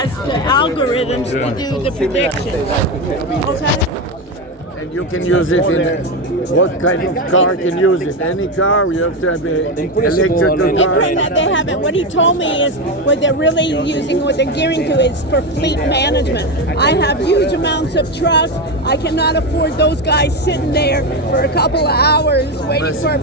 has the algorithms to do the prediction. Okay? And you can use it in what kind of car can use it? Any car? Or you have to have an electrical car? They haven't. What he told me is what they're really using, what they're gearing to is for fleet management. I have huge amounts of trucks. I cannot afford those guys sitting there for a couple of hours waiting for.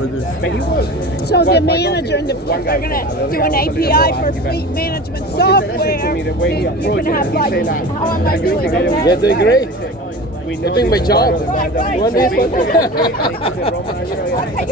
So the manager, they're going to do an API for fleet management software. You can have like, how am I doing? You're doing great. I'm doing my job. Right. I'll take it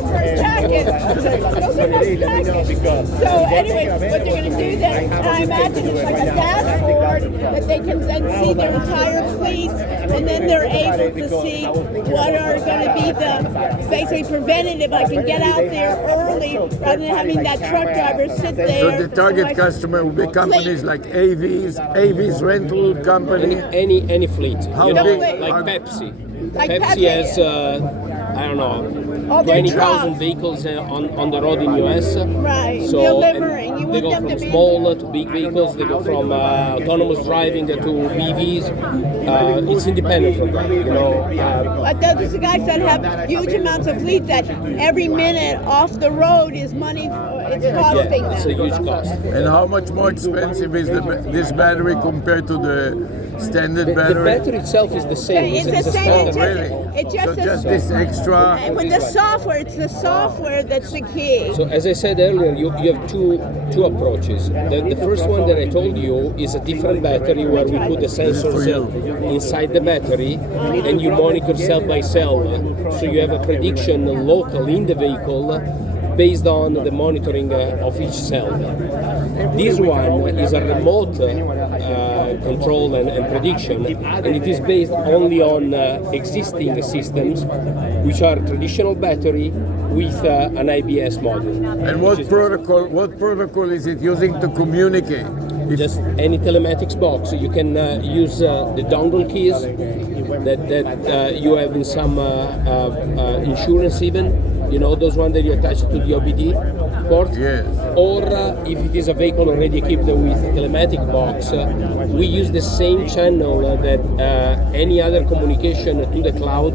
for a jacket. Those are nice jackets. So anyway, what they're going to do then, I imagine it's like a dashboard that they can then see their entire fleets, and then they're able to see what are going to be the basically preventative. I can get out there early rather than having that truck driver sit there. So the target customer will be companies like AV's rental company. Any fleet. How big? Like Pepsi. Like Pepsi has, I don't know, 20,000 trucks. vehicles on the road in US. Right. So Delivering. You they want go them from to be small to big vehicles. They go from autonomous driving to EVs. It's independent from that, you know. But those are the guys that have huge amounts of fleet that every minute off the road is money. It's costing them. It's a huge cost. And how much more expensive is this battery compared to the standard battery? The battery itself is the same. It's the same. Really? It's just, So just this extra. And with the software, it's the software that's the key. So as I said earlier, you have two approaches. The first one that I told you is a different battery where we put the sensors inside the battery and you monitor cell by cell. So you have a prediction local in the vehicle based on the monitoring of each cell. This one is a remote control and prediction, and it is based only on existing systems, which are traditional battery with an IBS module. And what protocol is it using to communicate? Just any telematics box. You can use the dongle keys that you have in some insurance even. You know, those ones that you attach to the OBD port? Yes. Or if it is a vehicle already equipped with a telematic box, we use the same channel that any other communication to the cloud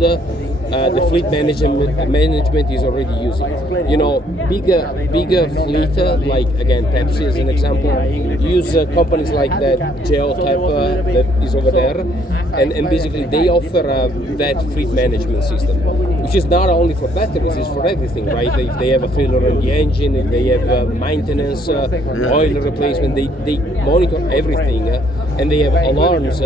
the fleet management is already using. You know, bigger fleet, like again Pepsi as an example, use companies like that Geotap that is over there, and basically they offer that fleet management system, which is not only for batteries, it's for everything, right? If they have a failure in the engine, if they have maintenance, oil replacement, they monitor everything, and they have alarms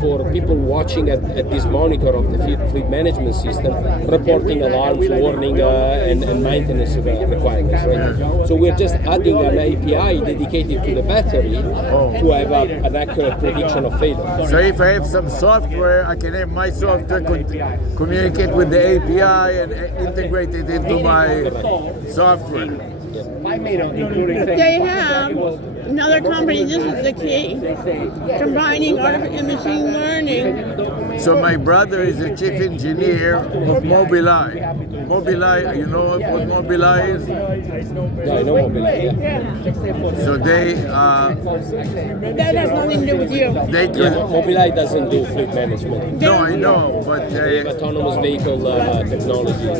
for people watching at this monitor of the fleet management system, reporting alarms, warning, and maintenance requirements, right? So we're just adding an API dedicated to the battery to have an accurate prediction of failure. So if I have some software, I can have my software communicate with the API and integrate it into my software. They have another company, this is the key, combining artificial machine learning. So my brother is a chief engineer of Mobileye. Mobileye, you know what Mobileye is? Yeah, I know Mobileye, yeah. So they That has nothing to do with you. they could. Mobileye doesn't do fleet management. No, I know, but They have autonomous vehicle technology.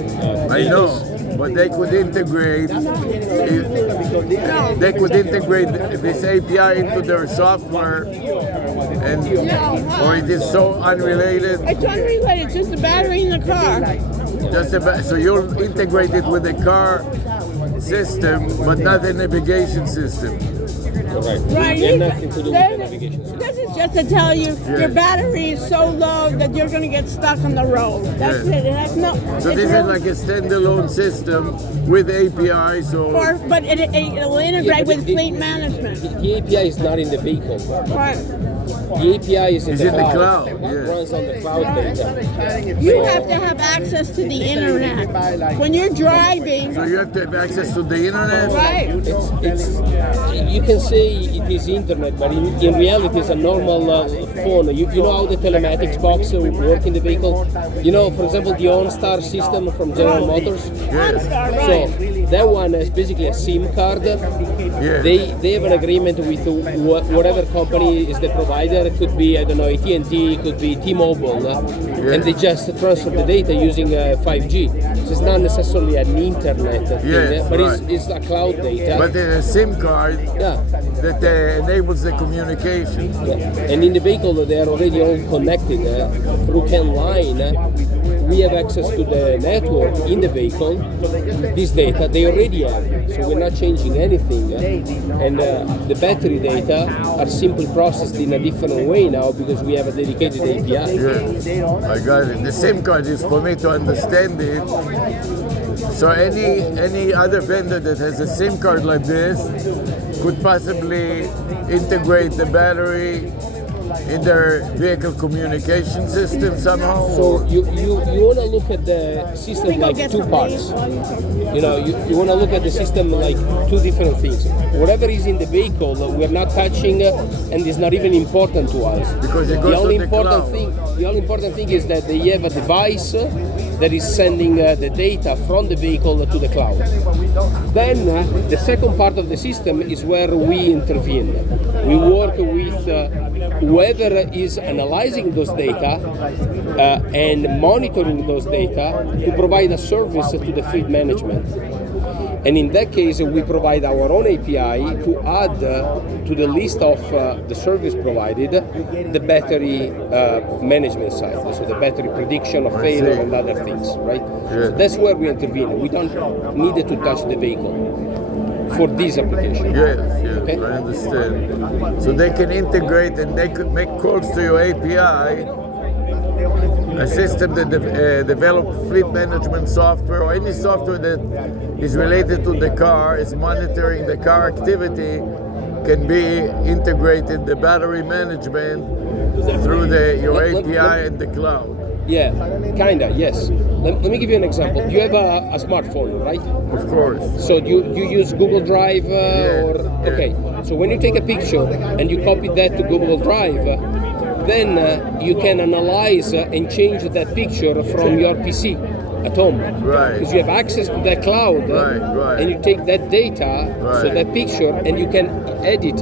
I know. But they could integrate. They could integrate this API into their software, and or it is so unrelated. It's unrelated, it's just the battery in the car. So you'll integrate it with the car system, but not the navigation system. Correct. Right. They have nothing to do with the navigation system. This is just to tell you your battery is so low that you're going to get stuck on the road. That's it. It has no. So this is like a standalone system with APIs, but it'll integrate with fleet management. The API is not in the vehicle. Right. The API is in the cloud. Yes. It runs on the cloud data. You have to have access to the internet. When you're driving. So you have to have access to the internet? Right. It's you can say it is internet, but in reality it's a normal phone. You know how the telematics box work in the vehicle? You know, for example, the OnStar system from General Motors? Yes. OnStar, right. So that one is basically a SIM card, Yeah. They have an agreement with whatever company is the provider. It could be, I don't know, AT&T, it could be T-Mobile, and they just transfer the data using 5G. So it's not necessarily an internet thing, but it's a cloud data. But a SIM card that enables the communication. Yeah. And in the vehicle, they are already all connected through CAN line. We have access to the network in the vehicle. This data they already have, so we're not changing anything. And the battery data are simply processed in a different way now because we have a dedicated API. Yeah, I got it. The SIM card is for me to understand it. So any other vendor that has a SIM card like this could possibly integrate the battery in their vehicle communication system somehow? So you want to look at the system like two parts. You know, you want to look at the system like two different things. Whatever is in the vehicle, we're not touching, and it's not even important to us. Because it goes the only to the important cloud. thing, the only important thing is that they have a device that is sending the data from the vehicle to the cloud. Then the second part of the system is where we intervene. We work with whoever is analyzing those data and monitoring those data to provide a service to the fleet management. And in that case, we provide our own API to add to the list of the service provided the battery management side, so the battery prediction of failure and other things, right? So that's where we intervene. We don't need to touch the vehicle for this application. Yes, Okay? I understand. So they can integrate and they could make calls to your API, a system that develops fleet management software or any software that is related to the car, is monitoring the car activity, can be integrated the battery management through your API and the cloud. Yeah, kinda, yes. Let me give you an example. You have a smartphone, right? Of course. So you use Google Drive okay. So when you take a picture and you copy that to Google Drive, then you can analyze and change that picture from your PC at home. Right. Because you have access to that cloud, Right. and you take that data, so that picture, and you can edit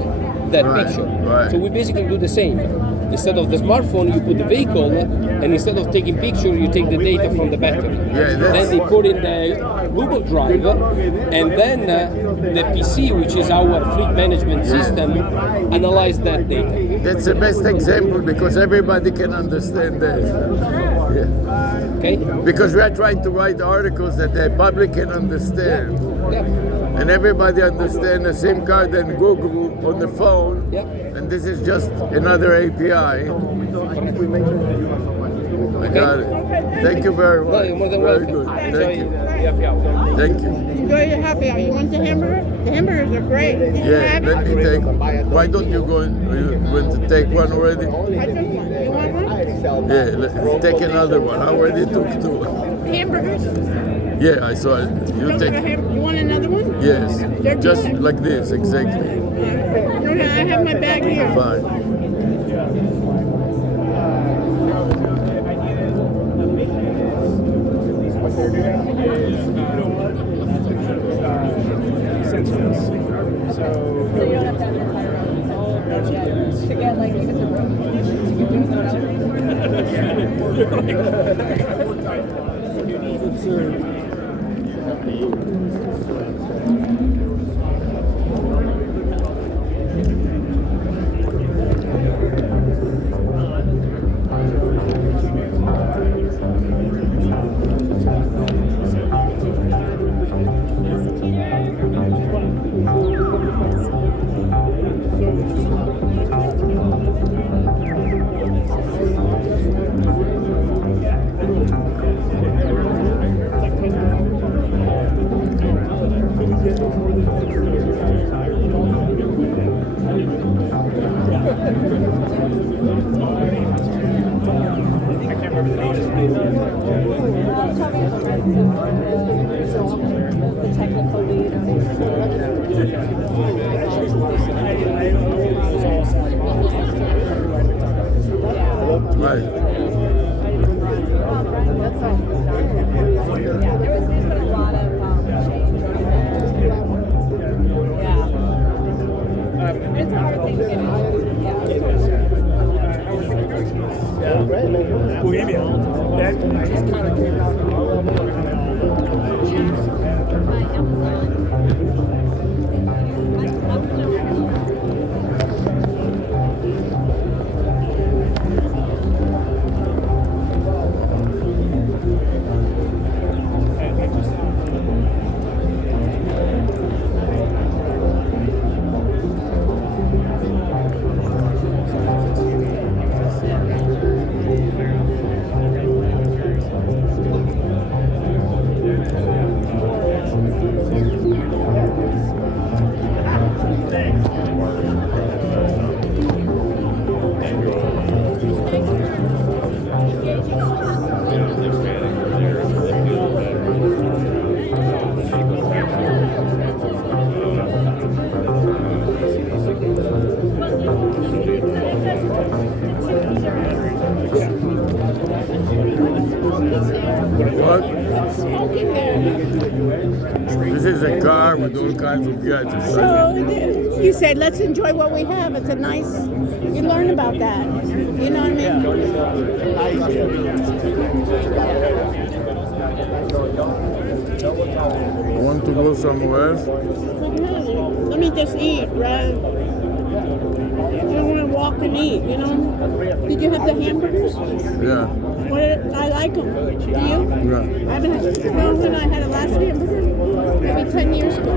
that picture. Right. So we basically do the same. Instead of the smartphone, you put the vehicle, and instead of taking picture, you take the data from the battery. Then they put in the Google Drive, and then the PC, which is our fleet management system, analyze that data. That's the best example because everybody can understand that. Yeah. Okay? Because we are trying to write articles that the public can understand. Yeah. And everybody understands the SIM card and Google on the phone. Yeah. And this is just another API. I got it. Thank you very much. No, you're more than Very welcome. good. Enjoy Thank you. your happy hour. Thank you. Enjoy your happy hour. You want the hamburger? The hamburgers are great. Did you Yeah, have it? let me take. Why don't you go? You going to take one already? I took one. You want one? Yeah, take another one. I already took two. Hamburgers? Yeah, I saw it. You You take. want another one? Yes, They're just good. like this, exactly. Okay, I have my bag here. Fine. Bohemia. That just kind of came out. What? This is a car with all kinds of gadgets. So you said, let's enjoy what we have. It's a nice, you learn about that. You know what I mean? Want to go somewhere else? Let me just eat, right? I don't want to walk and eat, you know? Did you have the hamburgers? Yeah. I like them. Do you? Yeah. I haven't had, well, when I had a last hamburger, maybe 10 years ago.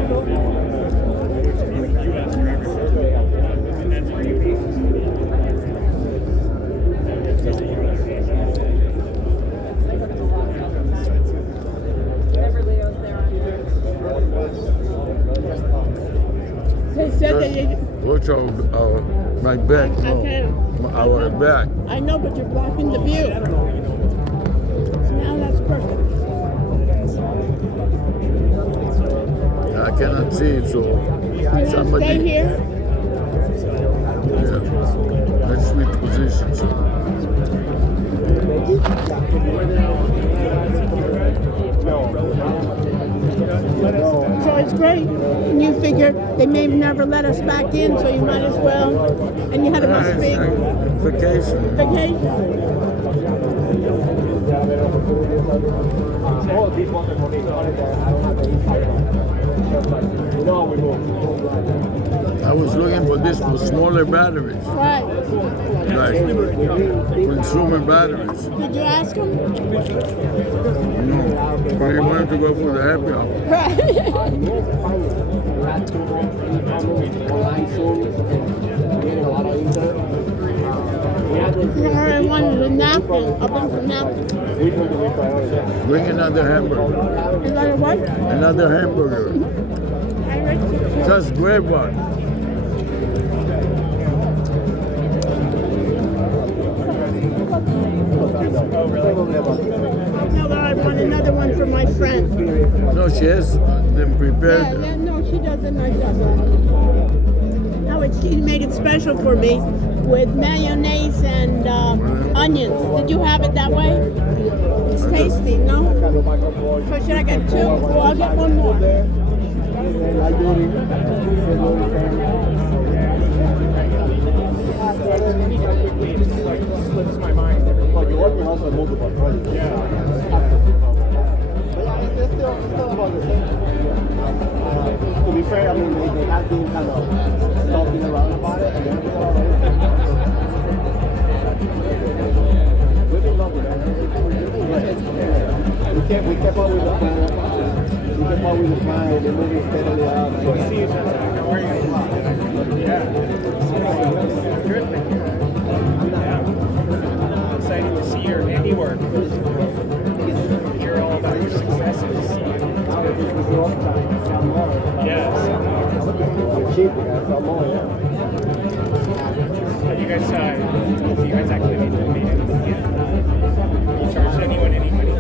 They said that you, Watch my back. No. Okay. Our back. I know, but you're blocking the view. Now that's perfect. I cannot see it, so You want to somebody. stay here? Yeah. Let's switch positions. So it's great. And you figure they may never let us back in, so you might as well. And you had a must be Vacation. vacation. I was looking for this for smaller batteries, Right. like consumer batteries. Did you ask them? No, but he wanted to go for the happy hour. Right. I wanted a napkin, a bunch of napkins. Bring another hamburger. Is that a what? Another hamburger. I read it. Just grab one. No, but I want another one for my friend. No, she has them prepared. Yeah, no, she doesn't like that one. No, she made it special for me with mayonnaise and onions. Did you have it that way? It's tasty, no? So should I get two? Well, I'll get one more. Slips my mind. But you're working also on multiple projects. Yeah. But yeah, it's still about the same. To be fair, I mean, they have been kind of talking around about it, and then it's all right. We've been loving it. We kept up with the plan. We kept up with the plan. We're moving steadily up. See each other. How are you? Yeah. Good. Excited to see your handiwork. Hear all about your successes. Yes. You guys actually made anything yet? You charged anyone any money?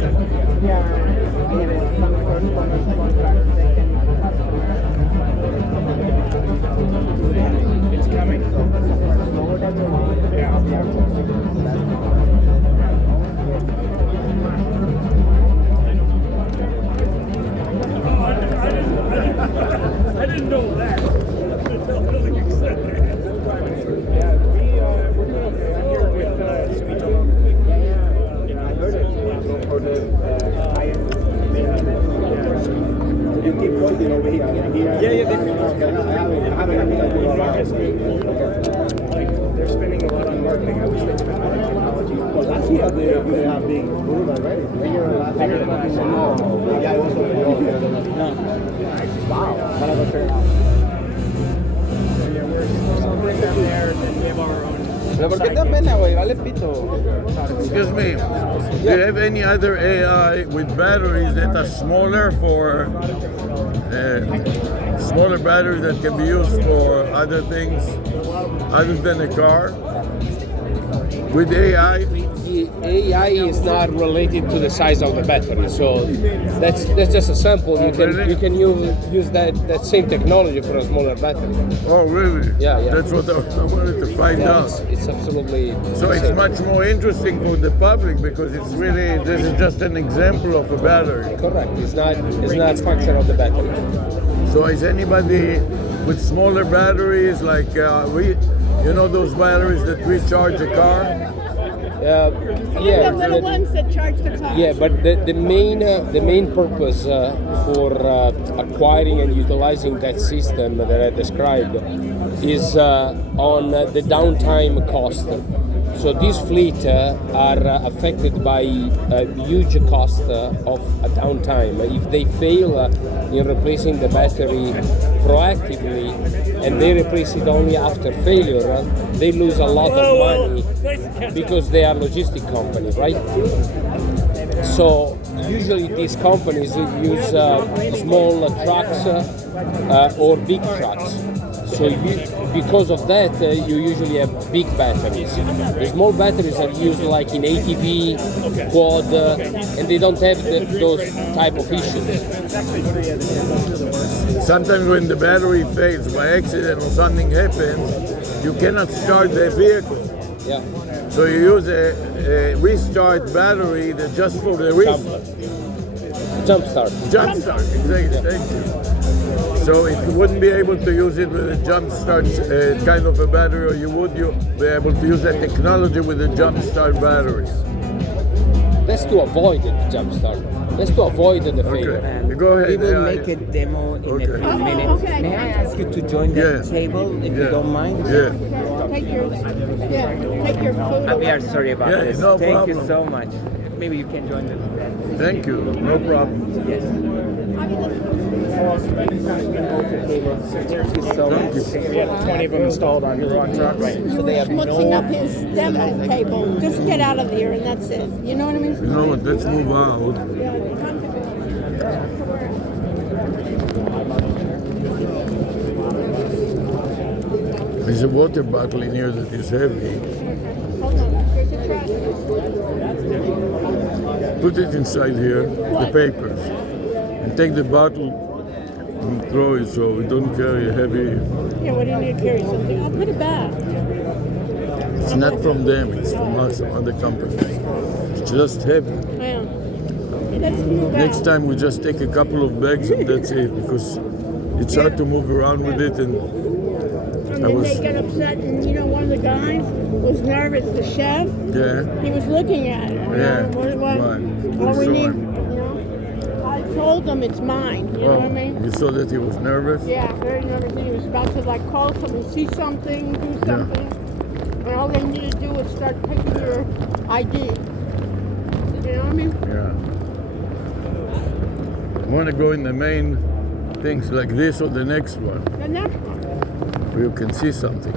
It's coming. Yeah. I didn't know that. Really excited. Yeah, we're doing okay. I'm here with They have big food already. Bigger than last year. Yeah, it was over there. Wow. Gotta go check it out. Right down there, and we have our own. Pero ¿por qué tan pena, güey? Vale pito. Excuse me, do you have any other AI with batteries that are smaller for smaller batteries that can be used for other things other than a car? With AI? The AI is not related to the size of the battery, so that's just a sample. You can use that same technology for a smaller battery. Oh, really? Yeah. That's what I wanted to find out. It's absolutely. So the it's same. much more interesting for the public because it's really, this is just an example of a battery. Correct. It's not function of the battery. So is anybody with smaller batteries like those batteries that recharge a car? The Yeah. little ones that charge the car. Yeah, but the main purpose for acquiring and utilizing that system that I described is on the downtime cost. So these fleet are affected by a huge cost of a downtime. If they fail in replacing the battery proactively and they replace it only after failure, they lose a lot of money because they are logistic companies, right? So usually these companies use small trucks or big trucks. So because of that, you usually have big batteries. The small batteries are used like in ATV, quad, and they don't have those type of issues. Sometimes when the battery fails by accident or something happens, you cannot start the vehicle. Yeah. So you use a restart battery that just for the Jump start. jump start. Exactly. Thank you. So if you wouldn't be able to use it with a jump start kind of a battery, or you be able to use that technology with a jump start batteries. That's to avoid the jump start. That's to avoid the failure. Okay. Go ahead. We will AI. make a demo in Okay. a few minutes. okay. May I ask you to join the Yeah. table if you don't mind? Yeah. Take your food. We are sorry about Yeah, this. no Thank you problem. so much. Maybe you can join the Thank you. No problem. Yes. Thank you so much. We had 20 of them installed on trucks. So they have schmutzing up his demo table. Just get out of here and that's it. You know what I mean? You know what? Let's move out. Yeah, There's a water bottle in here that is heavy. hold on. There's a truck. Put it inside here, the papers, and take the bottle and throw it so we don't carry heavy. Yeah, what do you need to carry something? I'll put it back. It's not from them, it's from us, some other companies. It's just heavy. Yeah. Let's move Next out. time we just take a couple of bags and that's it, because it's hard to move around with it. And And then they get upset, and one of the guys was nervous, the chef. yeah, He was looking at it. Yeah, right. All we So need, I told him it's mine. You know what I mean? You saw that he was nervous? Yeah, very nervous. He was about to call someone, see something, do something. And all they need to do is start taking your ID. You know what I mean? Yeah. I want to go in the main things like this or the next one, The next one. where you can see something.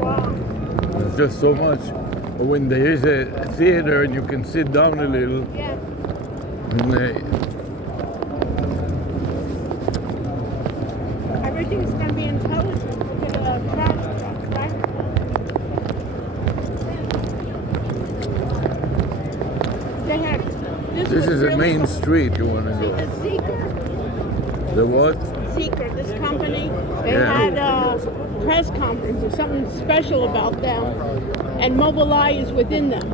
Wow. There's just so much. But when there is a theater and you can sit down a little, Yeah. and Everything's going to be intelligent. Look at the trash trucks, right? They have, this was is a really main cool. street you want to go. The Seeker. The what? Seeker, this company, they Yeah. had a press conference or something special about them, and Mobileye is within them.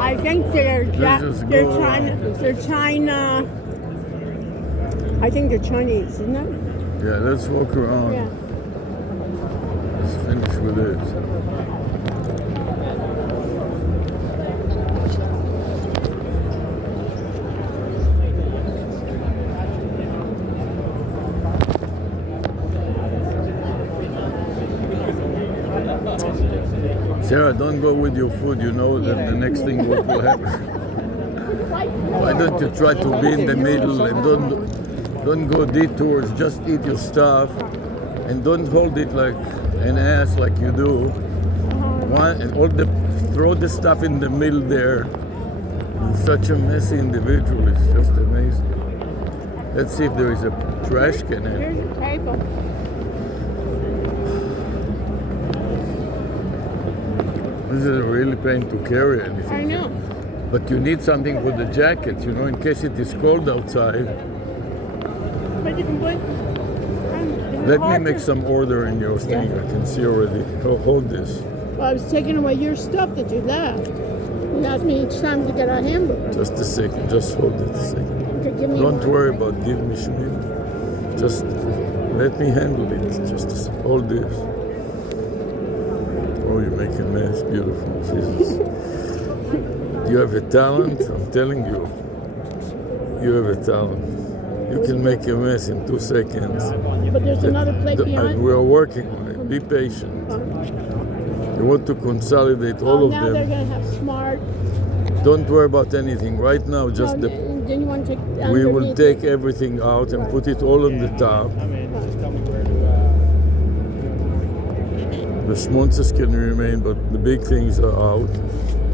I think they're Let's just go China. I think they're Chinese, isn't it? Yeah, let's walk around. Yeah. Let's finish with this. Sarah, don't go with your food. You know that the next thing what will happen. Why don't you try to be in the middle and don't go detours. Just eat your stuff and don't hold it like an ass like you do. And throw the stuff in the middle there. You're such a messy individual. It's just amazing. Let's see if there is a trash can here. Here's your table. This is a really pain to carry anything. I know. But you need something for the jackets, you know, in case it is cold outside. But you can put. Let me make some order in your thing. I can see already. Hold this. Well, I was taking away your stuff that you left. You asked me each time to get a hamburger. Just a second. Just hold it a second. Okay, give me Don't one. worry about giving me shmee. Just let me handle it. Just hold this. Oh, you make a mess. Beautiful. Jesus. You have a talent. I'm telling you. You have a talent. You can make a mess in 2 seconds. But there's another plate behind. We are working on it. Be patient. You want to consolidate all of now they're them. going to have smart. Don't worry about anything. Right now, just No, then you want to take we will underneath take it. everything out and put it all on the top. I mean, just tell me where to. The schmonzes can remain, but the big things are out.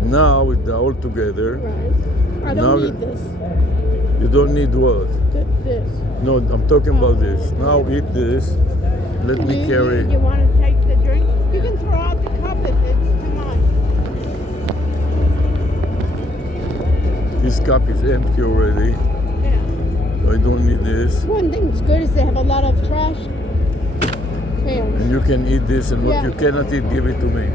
Now, with the all together, Right. I Now don't need this. you don't need what? This. No, I'm talking about this. Now eat this. Let me carry. You want to take the drink? You can throw out the cup if it's too much. This cup is empty already. Yeah. I don't need this. One thing that's good is they have a lot of trash cans. And you can eat this, and what Yeah. you cannot eat, give it to me.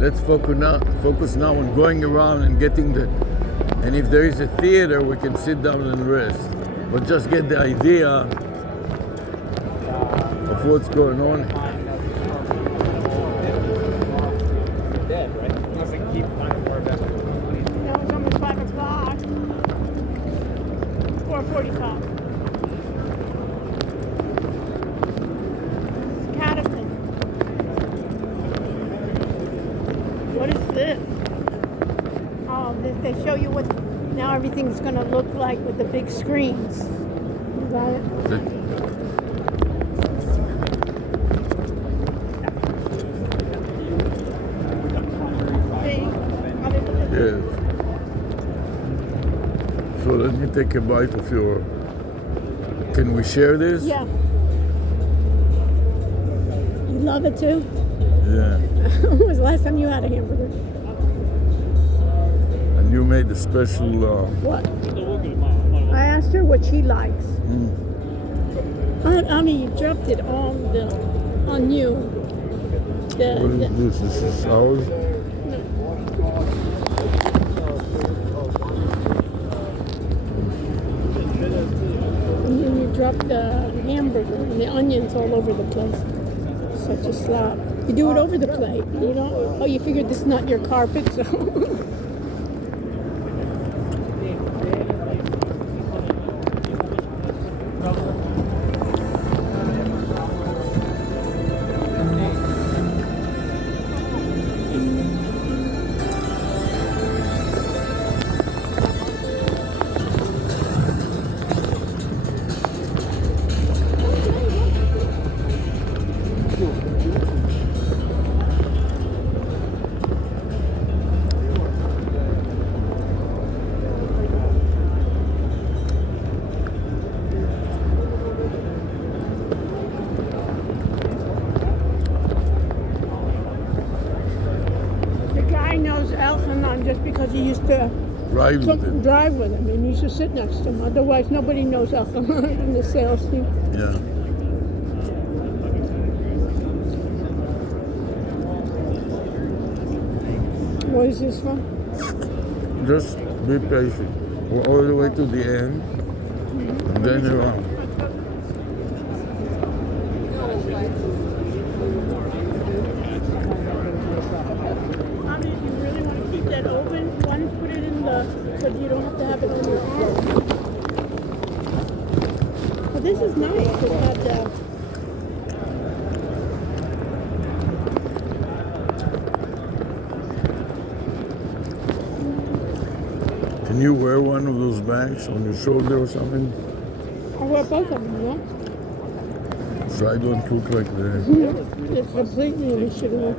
Let's focus now on going around and getting the. And if there is a theater, we can sit down and rest. But just get the idea of what's going on. Dead, right? Unless they keep finding more investment. No, it's almost 5 o'clock. 4:45. Caterpillar. What is this? Oh, they show you what now everything's going to look like with the big screens. Is that it? See? How they look at Yes. So let me take a bite of your. Can we share this? Yeah. You love it too? Yeah. When was the last time you had a hamburger? And you made a special. What? I asked her what she likes. I mean, you dropped it on you. What is this? This is ours. And then you dropped the hamburger and the onions all over the place. Such a slop. You do it over the plate. You don't. Oh, you figured this is not your carpet, so. The guy knows Elchanan just because he used to Drive with it. drive with him and he used to sit next to him. Otherwise, nobody knows Elchanan in the sales team. Yeah. What is this one? Just be patient. We're all the way to the end, and then around. I mean, if you really want to keep that open, why don't you put it in the, so you don't have to have it on your arm. Well, this is nice. It's got the Can you wear one of those bags on your shoulder or something? I wear both of them, yeah? So I don't look like that. It's completely initiative.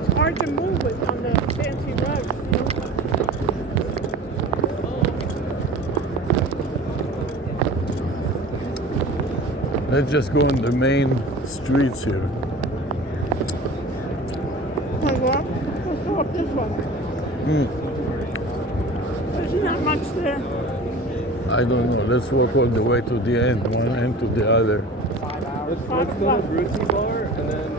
It's hard to move it on the fancy rugs, you know? Let's just go on the main streets here. Like what? Let's go up this one. There's not much there. I don't know. Let's walk all the way to the end, one end to the other. Let's go to Brucey Bar and then.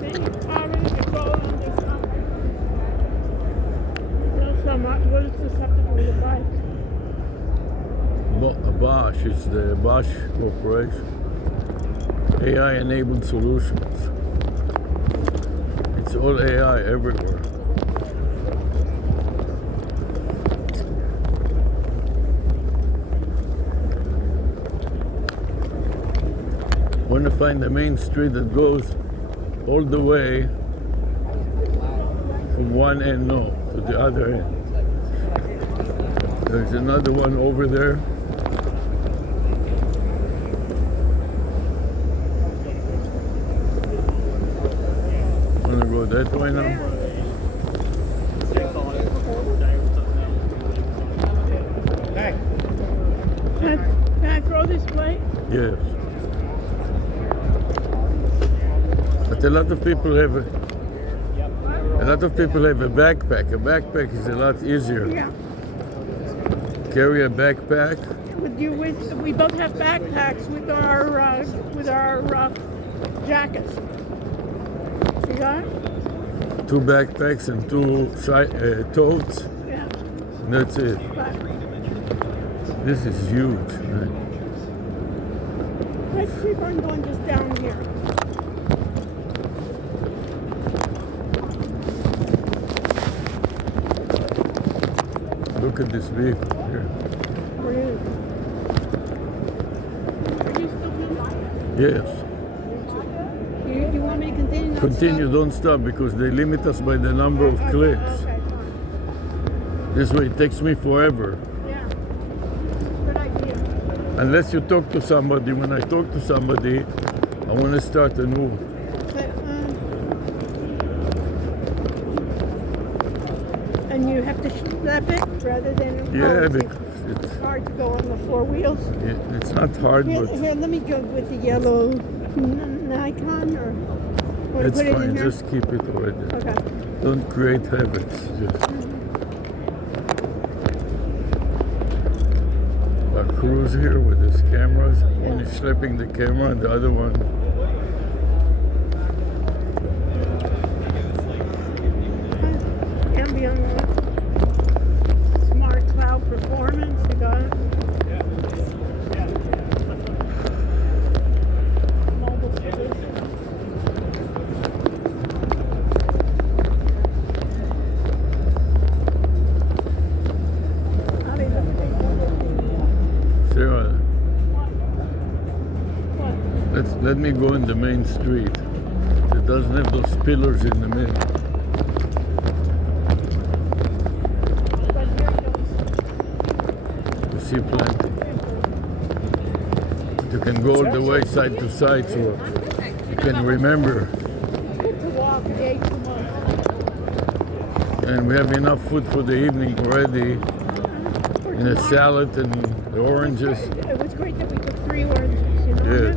See, already the gold on this one. Not so much. What does this have to do with the bike? Bosch, it's the Bosch Corporation. AI-enabled solutions. It's all AI everywhere. I want to find the main street that goes all the way from one end, no, to the other end. There's another one over there. Want to go that way now? Can I throw this plate? Yes. But a lot of people have a backpack. A backpack is a lot easier. Yeah. Carry a backpack. We both have backpacks with our jackets. You got it? 2 backpacks and 2 totes. Yeah. And that's it. But This is huge, man. let's keep on going just down here. Look at this vehicle here. Really. Are you still doing Yes. You want me to continue? not Continue, stop? don't stop, because they limit us by the number of clicks. Okay. This way it takes me forever. Yeah. Good idea. Unless you talk to somebody. When I talk to somebody, I want to start anew. But, and you have to slap it rather than. Yeah, it's because it's hard to go on the 4 wheels. not hard, Here, but here, let me go with the yellow Nikon or it's put it in fine. here. Just keep it already. Okay. Don't create habits. Just a cruise here with his cameras. One is schlepping the camera, and the other one. Ambient light. Smart cloud performance. You got it. Mobile solution. Sarah, let me go in the main street. It doesn't have those pillars in the middle. But here it goes. You see plenty. You can go all the way side to side, so you can remember. Good to walk 8 months. And we have enough food for the evening already. In a salad and the oranges. It was great that we took 3 oranges, you know. Yes.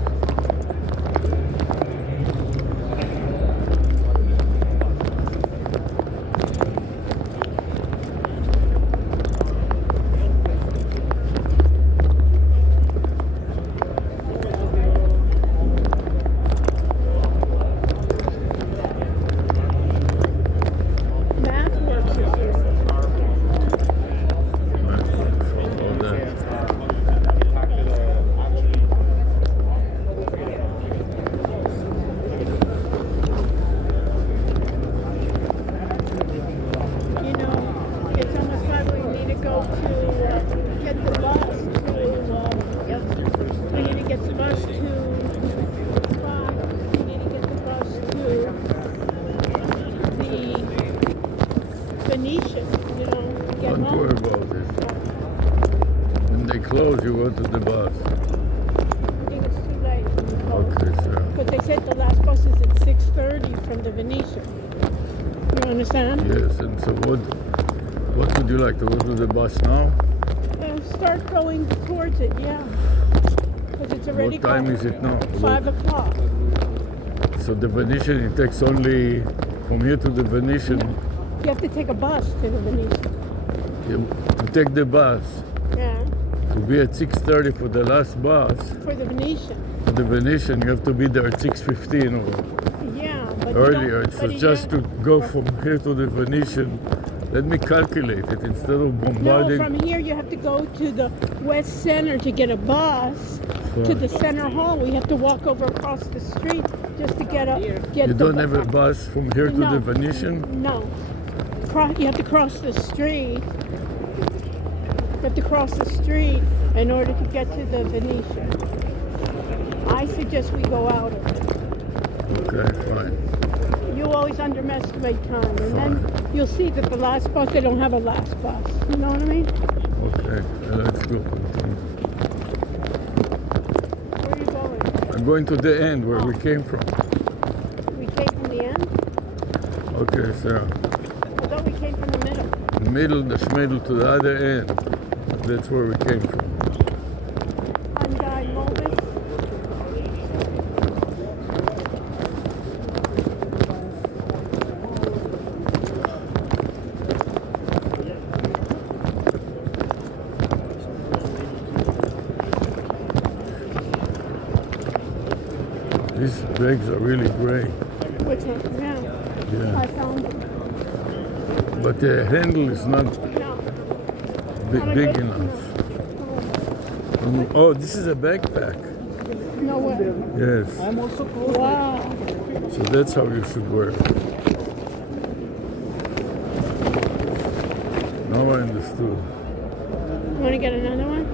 Math works is here. All that. close, you go to the bus. I think it's too late. Okay, sir. But they said the last bus is at 6:30 from the Venetian. You understand? Yes, and so what would you like to go to the bus now? Start going towards it, yeah. Because it's already What time is it now? 5 o'clock. So the Venetian, it takes only from here to the Venetian. You have to take a bus to the Venetian. To take the bus, Yeah. to be at 6:30 for the last bus. For the Venetian. For the Venetian, you have to be there at 6:15 or Yeah, but earlier. You So don't, just to go from here to the Venetian, let me calculate it instead of No, bombarding. from here you have to go to the West Center to get a bus to the Center Hall. We have to walk over across the street just to get You the don't have a bus from here to No. the Venetian? No. You have to cross the street. You have to cross the street in order to get to the Venetian. I suggest we go out of it. Okay, fine. You always underestimate time, and then you'll see that the last bus, they don't have a last bus. You know what I mean? Okay, let's go. Where are you going? I'm going to the end where we came from. We came from the end? Okay, Sarah. I thought we came from the middle. Middle, the schmiddle to the other end. That's where we came from. I'm Guy Mulvis. These bags are really great. Which one? Yeah. Yeah. I found it. But the handle is not No. Not a big good- enough. no. Oh, this is a backpack. No way. Yes. Wow. So that's how you should wear it. Now I understood. You want to get another one?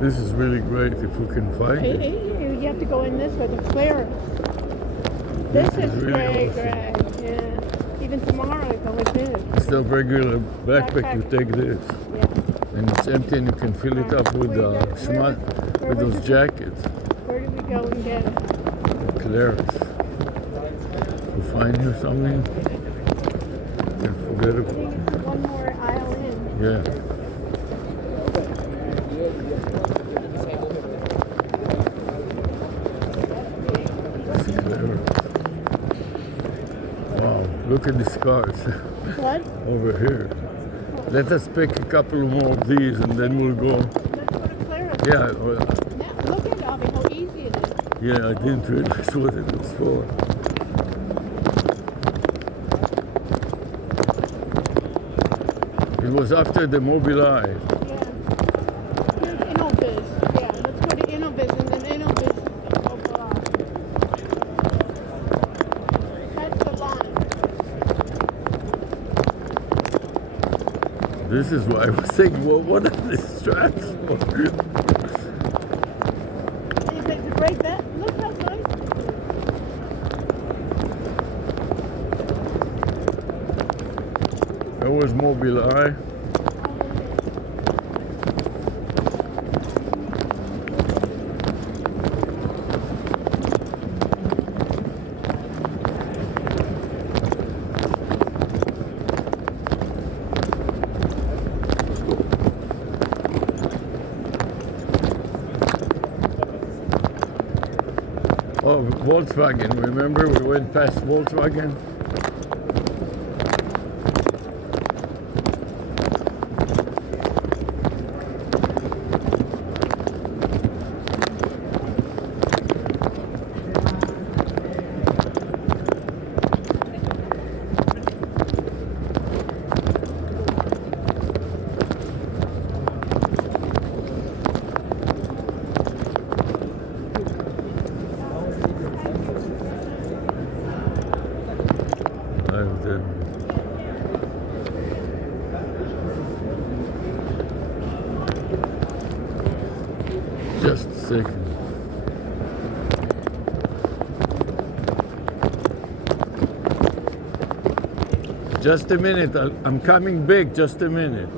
This is really great if we can find it. You have to go in this way, the flare. This is really great, awesome. great. Yeah. Even tomorrow I go with this. Instead of regular backpack, you take this. Yeah. And it's empty and you can fill it up with with those jackets. Where do we go and get it? Claris. To find you something? You can forget I about think it. it's one more aisle in. Yeah. It's Claris. Wow, look at these cars What? over here. Let us pick a couple more of these and then we'll go. Let's go to Clarence. Yeah, well, Now, look at Bobby, how easy it is. yeah, I didn't realize what it was for. It was after the Mobileye. Yeah. Here's Innoviz. Yeah, let's go to Innoviz and then Innoviz. That's the line. This is why I was saying, well, what are these straps for? It's a great bet. Look how nice it is. That was Mobileye. Oh, Volkswagen, remember we went past Volkswagen? Just a second. Just a minute. I'm coming back. Just a minute.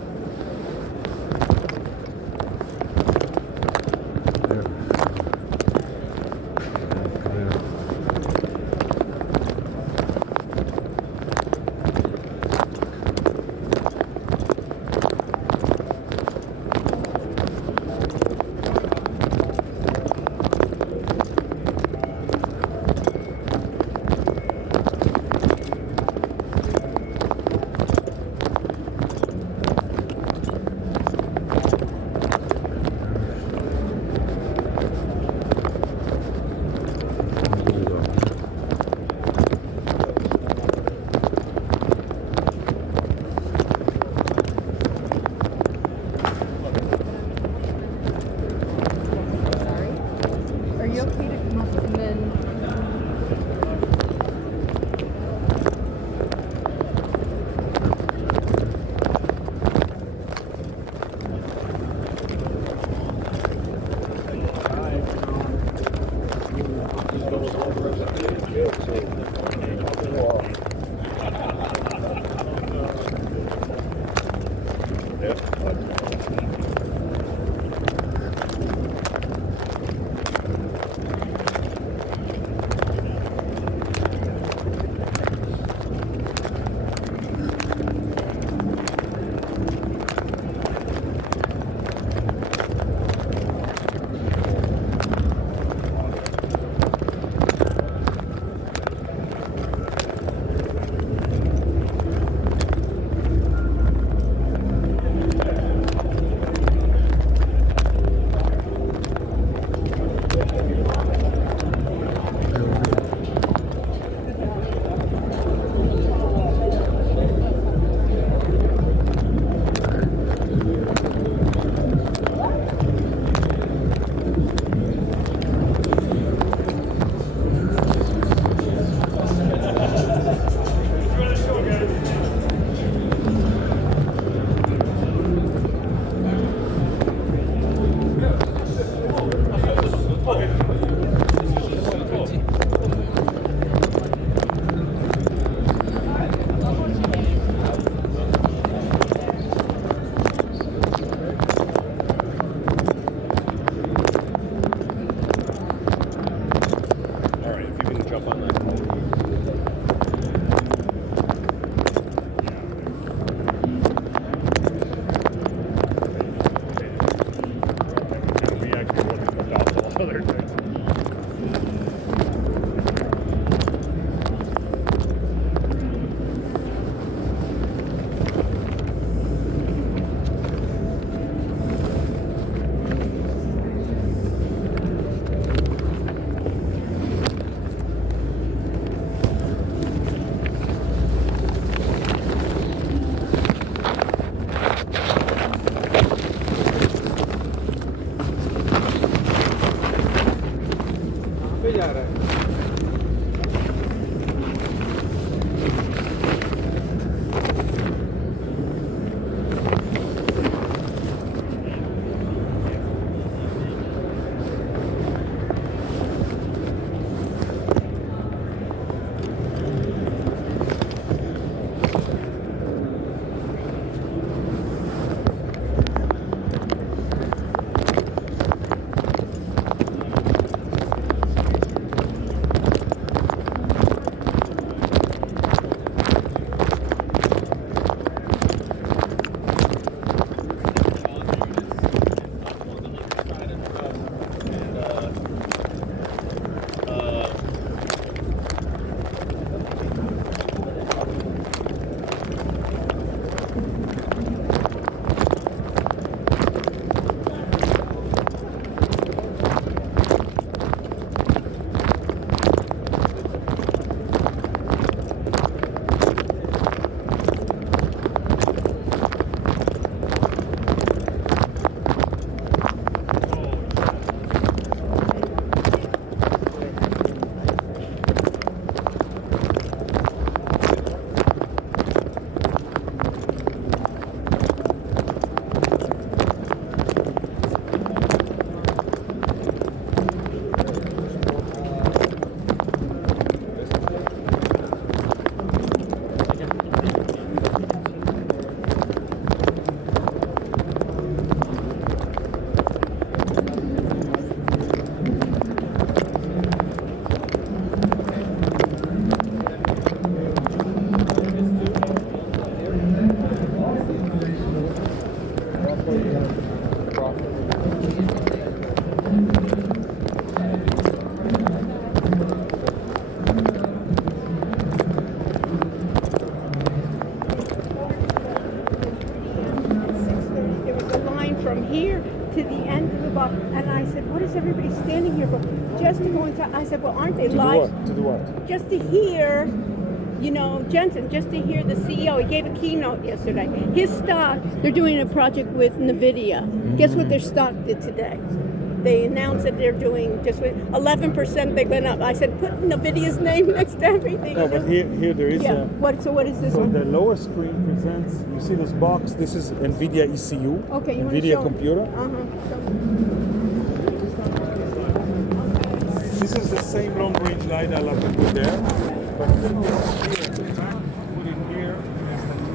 other things. पे जा रहा है everybody standing here, but just to go into, I said, well, aren't they live? To do what? Just to hear, you know, Jensen, just to hear the CEO. He gave a keynote yesterday. His stock, they're doing a project with NVIDIA. Guess what their stock did today? They announced that they're doing just with 11% they went up. I said, put NVIDIA's name next to everything. No, but here there is a... So what is this so one? the lower screen presents, you see this box, this is NVIDIA ECU, okay, NVIDIA computer. This is the same long-range light I'll have to put there, but